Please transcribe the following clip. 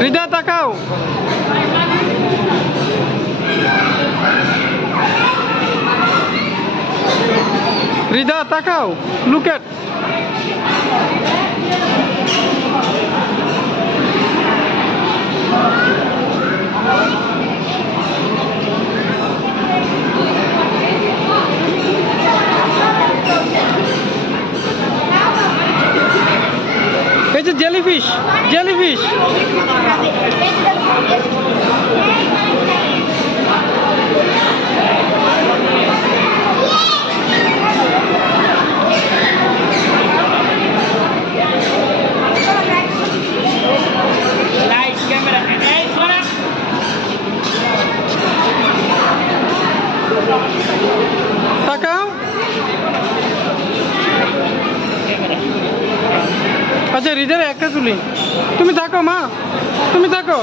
হৃদয় তাকাও। হৃদয় তাকাও। লুকেট এই যে জেলিফিশ জেলিফিশ। আচ্ছা হৃদয় একটা তুলি তুমি থাকো মা। তুমি থাকো।